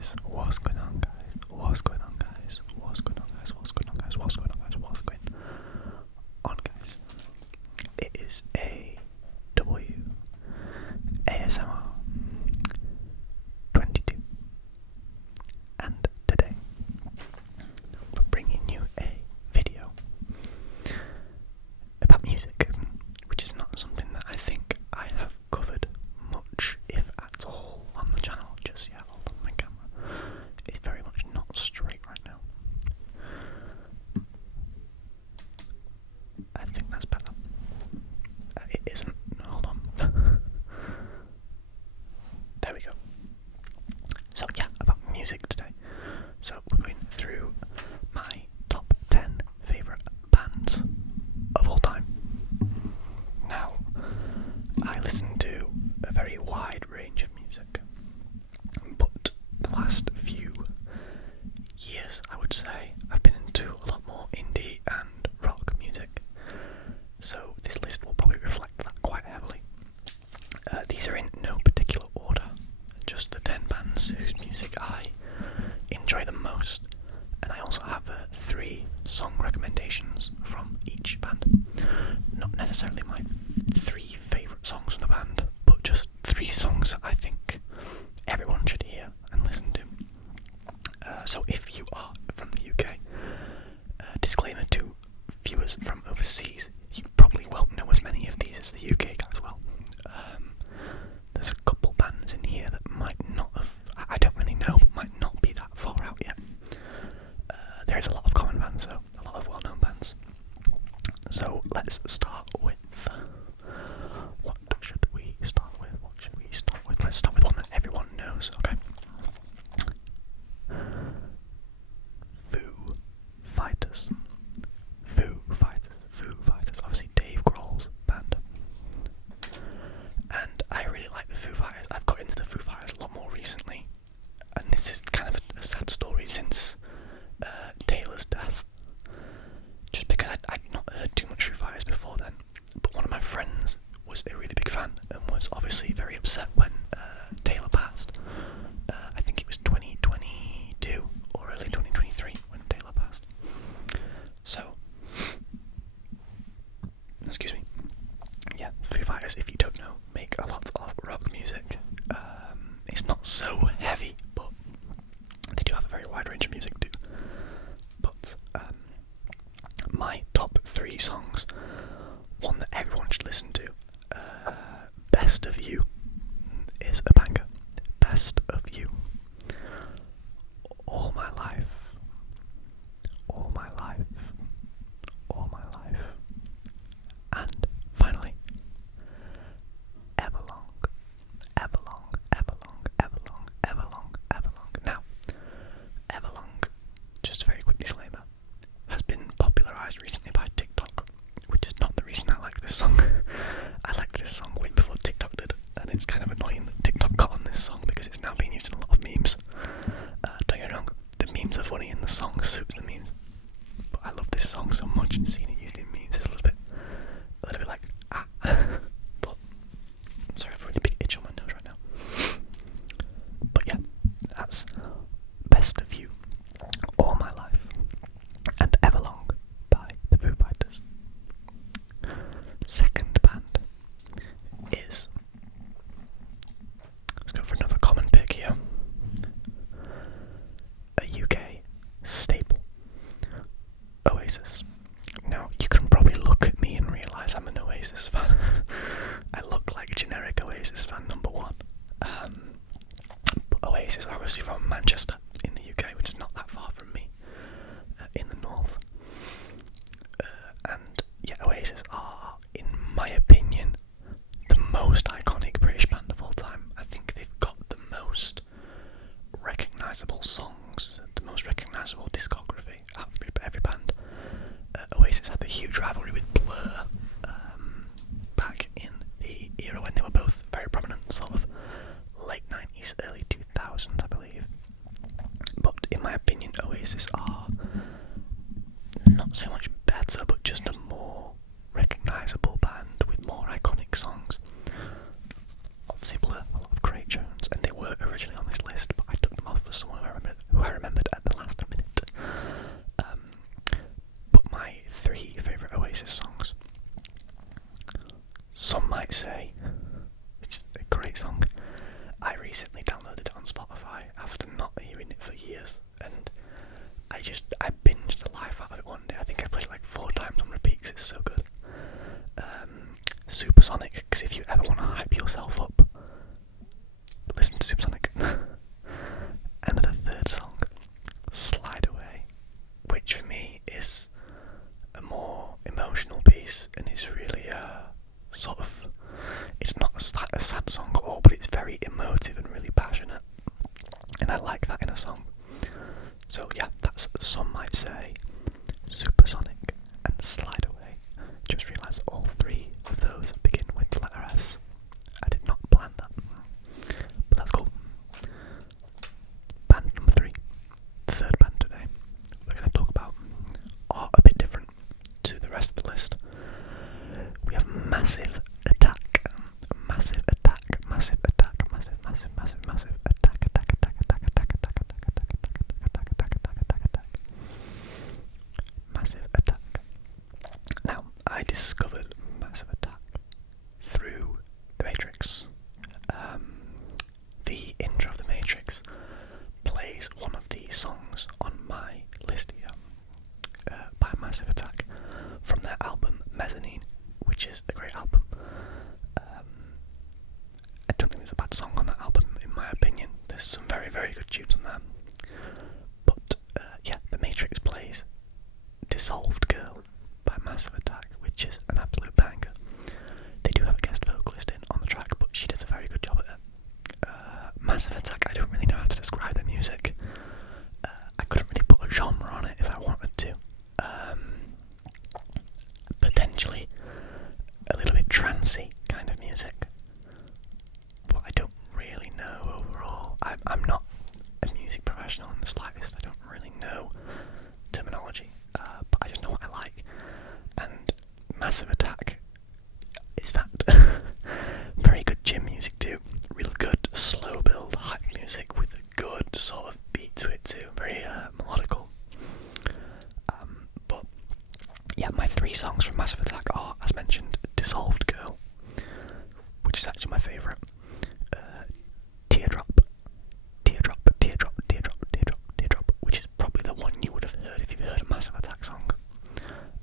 guys? What's going on, guys? What's going on, guys? What's going on, guys? What's going on, guys? What's going on, guys? What's going on, guys? It is ASMR 22, and today we're bringing you a video about music, which is not something that I think I have covered much, if at all, on the channel just yet. Hold on, my camera is very much not straight right now. I think that's better. It isn't. Hold on. There we go. So yeah, about music today. So we're going through my top 10 favourite bands of all time. Now, I listen to a very wide range of music, but the last few years, I would say, I've been into a lot more indie and rock music, so this list will probably reflect that quite heavily. These are in no particular order, just the 10 bands whose music I enjoy the most, and I also have 3 song recommendations from each band. Not necessarily my 3 favourite songs from the band, but just 3 songs that I think everyone should hear and listen to. So if you are from the UK, disclaimer to viewers from overseas, you probably won't know as many of these as the UK guys will. There's a couple bands in here that might not have, I don't really know, but might not be that far out yet. There is a lot of common bands though, a lot of well-known bands. So let's start with, what should we start with? Let's start with one that everyone knows, okay? Foo Fighters. Foo Fighters, obviously Dave Grohl's band. And I really like the Foo Fighters. I've got into the Foo Fighters a lot more recently, and this is kind of a sad story since Taylor's death. Just because I'd not heard too much Foo Fighters before then, but one of my friends was a really big fan and was obviously very upset when Taylor passed. I think it was 2022 or early 2023 when Taylor passed. So, excuse me. Yeah, Foo Fighters, if you don't know, make a lot of rock music. It's not so heavy, but they do have a very wide range of music too. But my top 3 songs, one that everyone should listen to, Best of You is a banger. Best of You. All My Life. All My Life. All My Life. And finally, Everlong. Everlong. Everlong. Everlong. Everlong. Everlong. Now, Everlong, just a very quick disclaimer, has been popularised recently by TikTok, which is not the reason I like this song. I liked this song way before TikTok did, and it's kind of annoying that TikTok got on this song because it's now being used in a lot of memes. Don't get me wrong, the memes are funny and the song suits the memes, but I love this song so much, and seeing it used in memes is a little bit like, but I'm sorry for a really big itch on my nose right now. But yeah, that's Best of You, All My Life, and Everlong by the Foo Fighters. Second band is, let's go for another common pick here, a UK staple, Oasis. Now, you can probably look at me and realise I'm an Oasis fan. I look like generic Oasis fan number 1. But Oasis are obviously from Manchester in the UK, which is not that far from me, in the north. And yeah, Oasis are, in my opinion, the most iconic British band of all time. I think they've got the most recognisable songs, the most recognisable discography out of every band. Oasis had the huge rivalry with Blur back in the era when they were both very prominent, sort of late 90s, early 2000s, I believe. recently downloaded it on Spotify after not hearing it for years, and I binged the life out of it one day. I think I played it like 4 times on repeat because it's so good. Supersonic, because if you ever want to hype yourself up, listen to Supersonic. And the third song, Slide Away, which for me is a more emotional piece, and it's really sort of, it's not a sad song at all, but it's very emotive and really passionate, and I like that in a song. So yeah, that's, some might say, Supersonic and Slide Away. Just realised all 3 of those begin with the letter S. I did not plan that, but that's cool. Band number 3, the third band today, we're going to talk about are a bit different to the rest of the list. We have Massive Attack, Massive Attack, Massive Attack, Massive, Massive, Massive, Massive Attack, Attack, Attack, Attack, Attack, Attack, Attack, Attack, Attack, Attack, Attack, Attack, Attack, Attack, Massive Attack. Now, I discovered Massive Attack through The Matrix. The intro of The Matrix plays one of the songs on my list here by Massive Attack from their album Mezzanine, which is a great album. I don't think there's a bad song on that album, in my opinion. There's some very, very good tunes on there. But yeah, The Matrix plays Dissolved Girl by Massive Attack, which is an absolute banger. They do have a guest vocalist in on the track, but she does a very good job at it. Massive Attack, I don't really know how to describe their music. I couldn't really put a genre on it if I wanted to. Potentially a little bit trancey kind of music, but I don't really know overall. I'm not a music professional in the slightest. I don't really know terminology, but I just know what I like. And Massive Attack is that. Very good gym music too. Real good slow build hype music with a good sort of beat to it too. Very melodical. But yeah, my 3 songs from Massive Attack are, as mentioned, Dissolved Girl, which is actually my favourite. Teardrop, Teardrop, Teardrop, Teardrop, Teardrop, Teardrop, which is probably the one you would have heard if you've heard a Massive Attack song.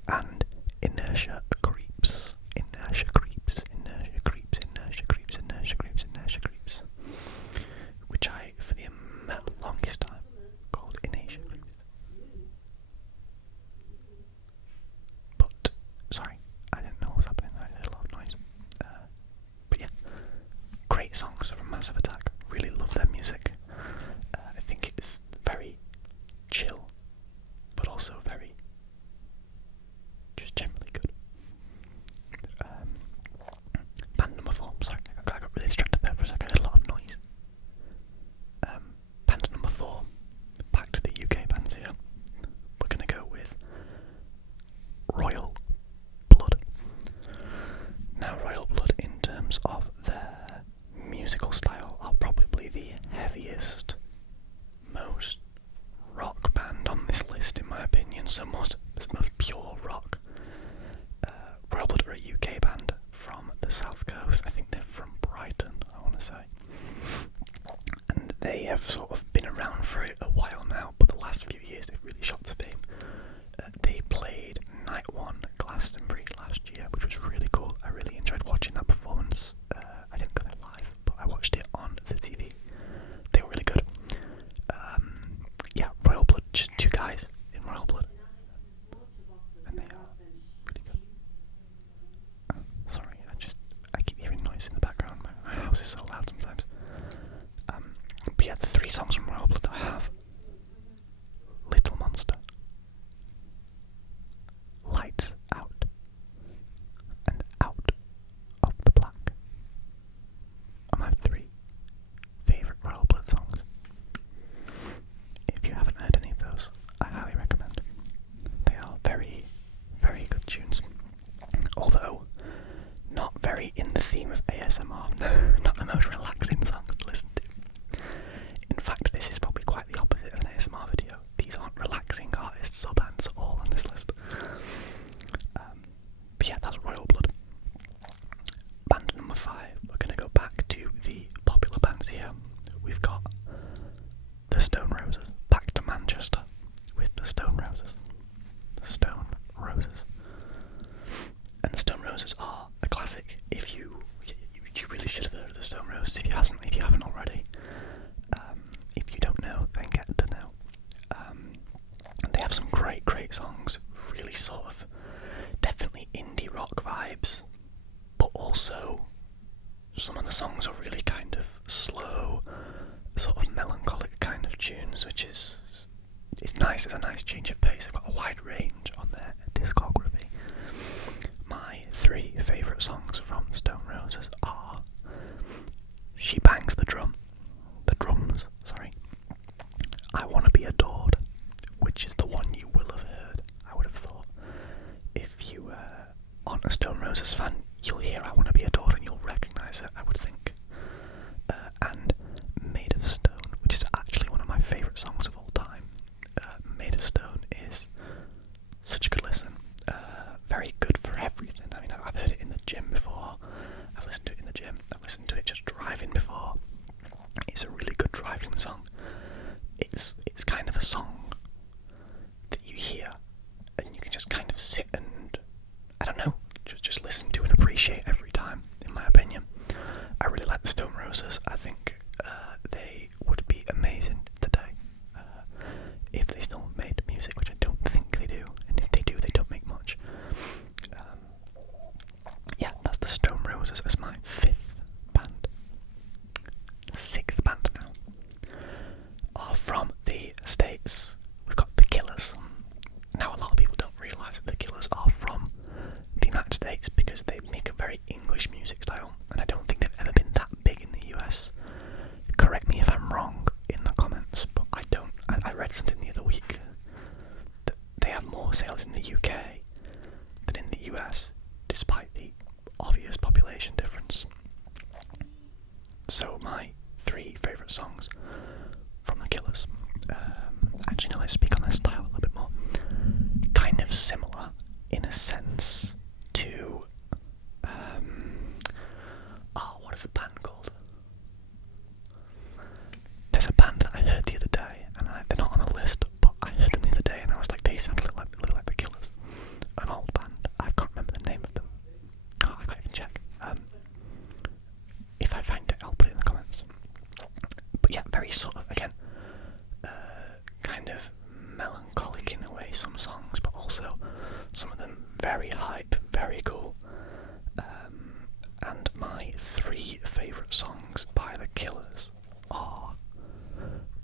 And Inertia Creeps, Inertia Creeps, Inertia Creeps, Inertia Creeps, Inertia Creeps, Inertia Creeps, which I, for the longest time, called Inertia Creeps. But, sorry, I didn't know what was happening, I heard a lot of noise. But yeah, great songs from Massive Attack, really love their music. I think it's very chill, but also very, just generally good. Band number 4, sorry, I got really distracted there for a second, I heard a lot of noise. Band number 4, back to the UK bands here. We're going to go with Royal Blood. Now, Royal Blood, in terms of their musical style, are probably the heaviest, most rock band on this list, in my opinion. So most pure rock. Royal Blood are a UK band from the south coast. I think they're from Brighton, I want to say. And they have sort of been around for a while now, but the last few years they've really shot to fame. They played Night 1 Glastonbury last year, which was really cool. I really enjoyed watching that performance. I didn't go there live, but I watched it on the TV. They were really good. Yeah, Royal Blood, just 2 guys in Royal Blood. And they are really good. Sorry, I keep hearing noise in the background. My house is so loud sometimes. But yeah, the 3 songs from Royal Blood that I have: Little Monster, Lights Out, and Out of the Black are my 3 favourite Royal Blood songs. If you haven't heard any of those, I highly recommend. They are very, very good tunes. Although, not very in the theme of ASMR. Not the most relaxing songs to listen to. In fact, this is Games, which is it's nice. It's a nice change of pace. They've got a wide range on their discography. My 3 favourite songs from Stone Roses are She Bangs the Drums, sorry. I Wanna Be Adored, which is the one you will have heard, I would have thought. If you aren't a Stone Roses fan, you'll hear I Wanna Be Adored and you'll recognise it, I would think. And Made of Stone, which is actually one of my favourite songs of all time. Made of Stone is such a good listen. Very good for everything. I mean, I've heard it in the gym before. I've listened to it in the gym. I've listened to it just driving before. It's a really good driving song. It's kind of a song that you hear and you can just kind of sit and, I don't know, just listen to and appreciate every time, in my opinion. I really like the Stone Roses. I think they would be amazing today if they still made music, which I don't think they do, and if they do, they don't make much. Yeah, that's the Stone Roses as my 5th band. 6th band now are from the States. We've got the Killers. Now, a lot of people don't realise that the Killers are from the United States because they make a very English music style, and I don't think they've ever been that big in the US. Correct me if I'm wrong in the comments, but I don't. I read something the other week that they have more sales in the UK than in the US, despite the obvious population difference. So my 3 favourite songs from the Killers. Actually, no, let's speak on their style a little bit more. Kind of similar, in a sense, to what is the band called? There's a band that I heard the other day, and they're not on the list, but I heard them the other day, and I was like, they sound a little like the Killers. An old band. I can't remember the name of them. Oh, I can't even check. If I find it, I'll put it in the comments. But yeah, very sort of, again, kind of melancholic in a way, some songs, but also some of them very hype, very cool. And my 3 favourite songs by the Killers are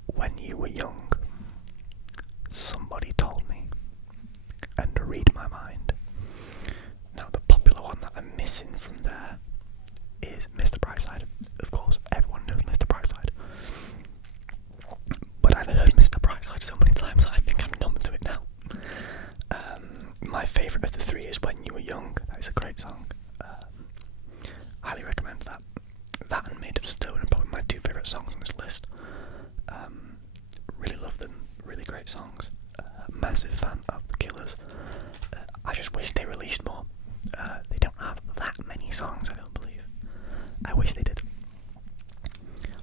When You Were Young, Somebody Told Me, and Read My Mind. Now, the popular one that I'm missing from there is Mr. Brightside. Of course, everyone knows Mr. Brightside. But I've heard Mr. Brightside so many times that I think I'm numb to it now. My favourite of the 3 is When You Were Young. That is a great song. Highly recommend that. That and Made of Stone are probably my 2 favourite songs on this list. Really love them. Really great songs. Massive fan of the Killers. I just wish they released more. They don't have that many songs, I don't believe. I wish they did.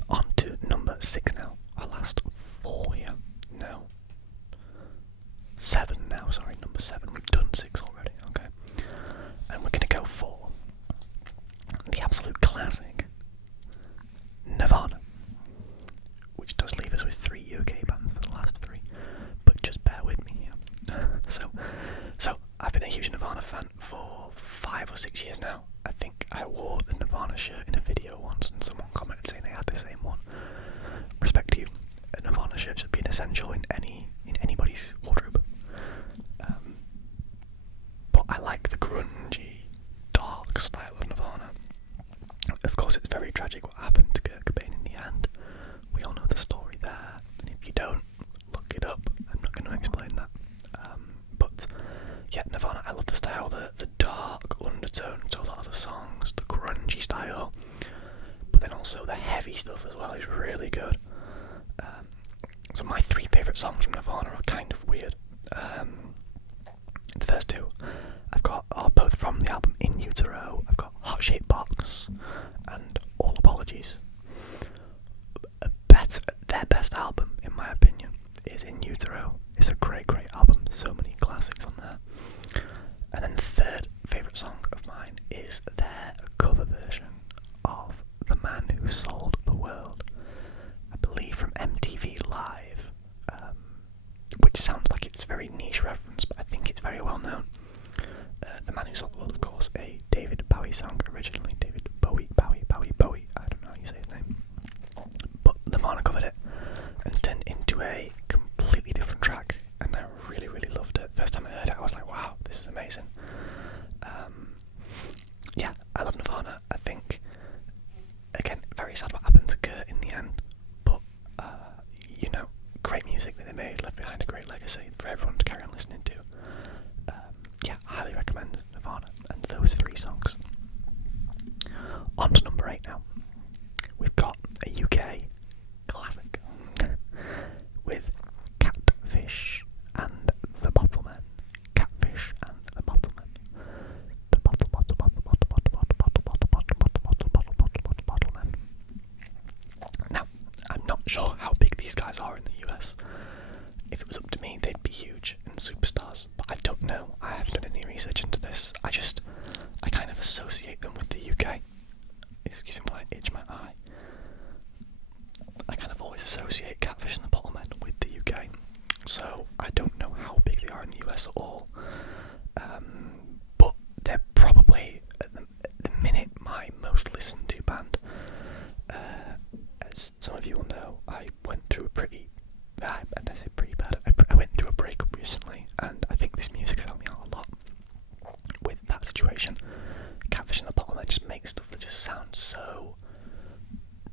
On to number 6 now. Our last 4 here. No. 7 now, sorry, number 7. We've done 6 already, okay. And we're going to go for the absolute classic, Nirvana. Which does leave us with 3 UK bands for the last 3. But just bear with me here. So I've been a huge Nirvana fan for 5 or 6 years now. I think I wore the Nirvana shirt in a video once and someone commented saying they had the same one. Respect to you. A Nirvana shirt should be an essential in anybody's wardrobe. But I like the grungy, dark style of Nirvana. Of course, it's very tragic what happened to Kurt Cobain in the end. We all know the story there, and if you don't, look it up. I'm not going to explain that. But yeah, Nirvana, I love the style, the dark undertone to a lot of the songs, the grungy style, but then also the heavy stuff as well is really good. So my 3 favourite songs from Nirvana are kind of weird. The first 2 I've got are both from the album In Utero. I've got Heart Shaped Box and All Apologies. Their best album, in my opinion, is In Utero. It's a great album. So many classics on there. And then the 3rd favourite song of mine is their cover version of The Man Who Sold the World. I believe from MTV Live, which sounds like it's a very niche reference, but I think it's very well known. The Man Who Sold the World, of course, a David Bowie song originally. David Bowie, I don't know how you say his name. But Nirvana covered it and turned into a completely different track, and I really, really loved it. First time I heard it, I was like, wow, this is amazing. Yeah, I love Nirvana. I think, again, very sad what happened to Kurt in the end, but, great music that they made, left behind a great legacy for everyone to carry on listening to. Yeah, I highly recommend Nirvana and those 3 songs. On to number 8 now. We've got a UK classic with Catfish and the Bottlemen. Catfish and the Bottlemen. The Bottlemen. Now, I'm not sure how big these guys are in the US. If it was up to me, they'd be huge and superstars, but I don't know. I haven't done any research into this. I kind of associate them with the UK. Excuse me while I itch my eye. I kind of always associate Catfish and the Bottlemen with the UK, so I don't know how big they are in the US at all. But they're probably, at the minute, my most listened to band. As some of you will know, I went through I went through a breakup recently, and I think this music's helped me out a lot with that situation. Catfish and the Bottlemen just make stuff that just sounds so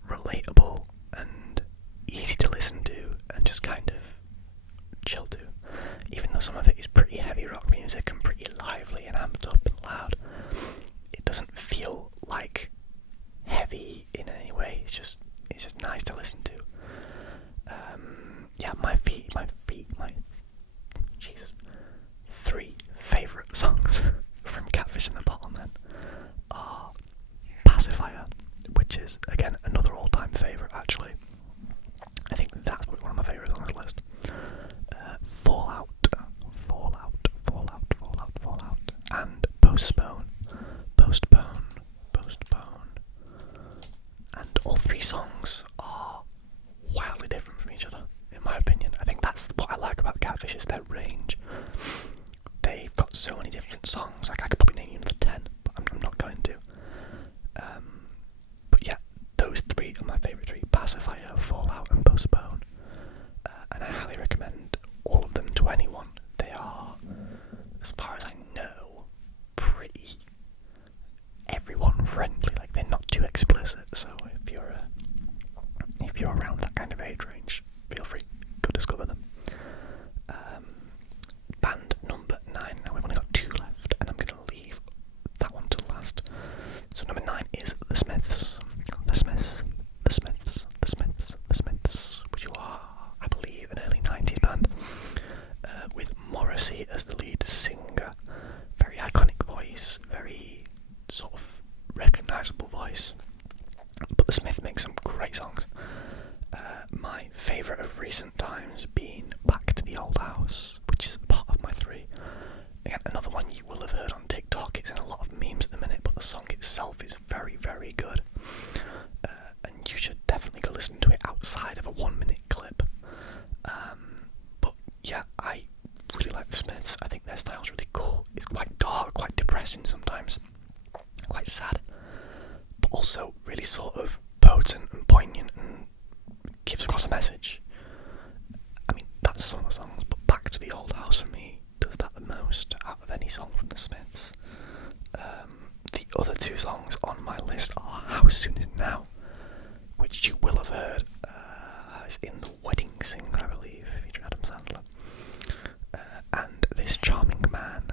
relatable and easy to listen to and just kind of chill to. Even though some of it is pretty heavy rock music and pretty lively and amped up and loud, it doesn't feel like heavy in any way. It's just nice to listen to. Yeah, my 3 favourite songs from Catfish and the Bottlemen are Pacifier, which is, again, another all-time favourite, actually. I think that's probably one of my favourites on this list. Fallout, and Postpone. And all 3 songs are wildly different from each other, in my opinion. I think that's what I like about Catfish, is their range. They've got so many different songs. Like, I could probably name you another 10, but I'm not going to. But yeah, those 3 are my favourite 3: Pacifier, Fallout, and Postpone. And I highly recommend all of them to anyone. They are, as far as I know, pretty everyone friendly. Like, they're not too explicit. So if you're around that kind of age range, feel free, go discover them. Band number 9. Now we've only got 2 left, and I'm going to leave that one till last. So number 9 is The Smiths. The Smiths, which are, I believe, an early 90s band, with Morrissey as the lead singer. Very iconic voice, very sort of recognisable voice. But The Smiths make some great songs. My favourite of recent times being Back to the Old House, which is part of my 3. Again, another one you will have heard on TikTok. It's in a lot of memes at the minute, but the song itself is very, very good. And you should definitely go listen to it outside of a 1-minute clip. But yeah, I really like The Smiths. I think their style's really cool. It's quite dark, quite depressing sometimes, quite sad, but also really sort of potent and poignant and gives across a message. I mean, that's some of the songs, but Back to the Old House for me does that the most out of any song from The Smiths. The other 2 songs on my list are How Soon Is It Now, which you will have heard. It's in The Wedding Singer, I believe, featuring Adam Sandler. And This Charming Man.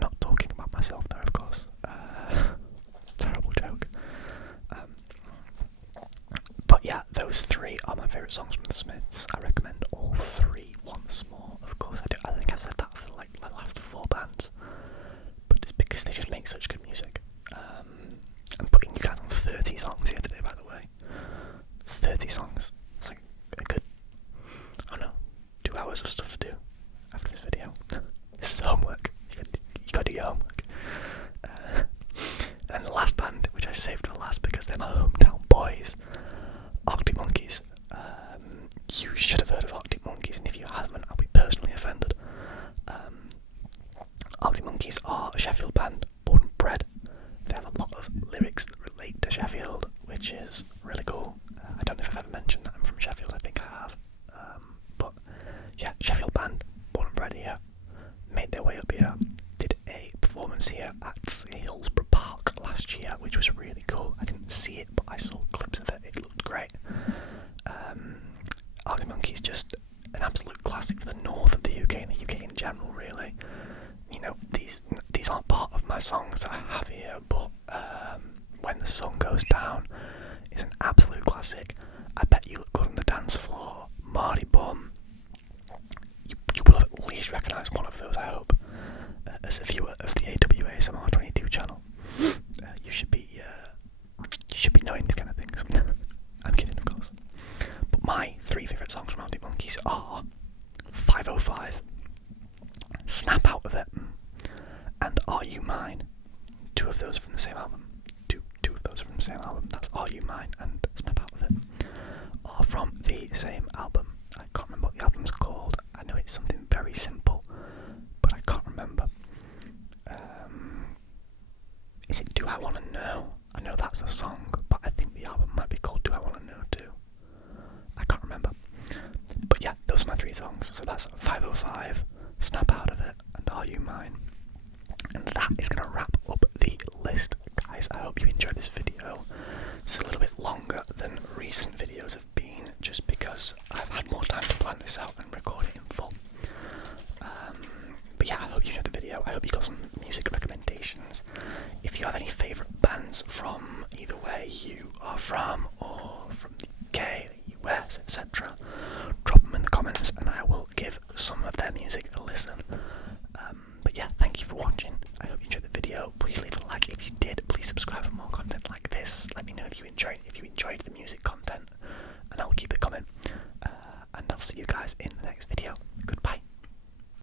Not talking about myself there, of course. Terrible joke. But yeah, those 3 are my favourite songs from The Smiths. I recommend all 3 once more. Of course I do. I think I've said that for like the last 4 bands. But it's because they just make such good music. I'm putting you guys on 30 songs here today, by the way. 30 songs. It's like a good, I don't know, 2 hours of stuff to do after this video. This is homework. You got to do your homework. And then the last band, which I saved for last because they're my hometown boys, Arctic Monkeys. You should have heard of Arctic Monkeys, and if you haven't, I'll be personally Sun Goes Down is an absolute classic. I Bet You Look Good on the Dance Floor, Marty Bum. You will at least recognise one of those, I hope. As a viewer of the AWASMR 22 channel, you should be knowing these kind of things. I'm kidding, of course. But my three favourite songs from Arctic Monkeys are 505, Snap Out of It, and Are You Mine. Two of those are from the same album. Two of those are from the same album. That's Are You Mine and Snap Out of It are from the same album. I can't remember what the album's called. I know it's something very simple, but I can't remember. Is it Do I Wanna Know? I know that's a song, but I think the album might be called Do I Wanna Know Too. I can't remember. But yeah, those are my three songs. So that's 505, Snap Out of It, and Are You Mine? And that is going to wrap up the list, guys. I hope you enjoyed this video. It's a little bit longer than recent videos have been, just because I've had more time to plan this out and record it in full. But yeah, I hope you enjoyed the video. I hope you got some music recommendations. If you have any favourite bands from either where you are from, or from the UK, the US, etc., drop them in the comments and I will give some of their music a listen. But yeah, thank you for watching. I hope you enjoyed the video. Please leave a like if you did. Please subscribe for more content like this. Let me know if you enjoyed the music content, and I'll keep it coming. And I'll see you guys in the next video.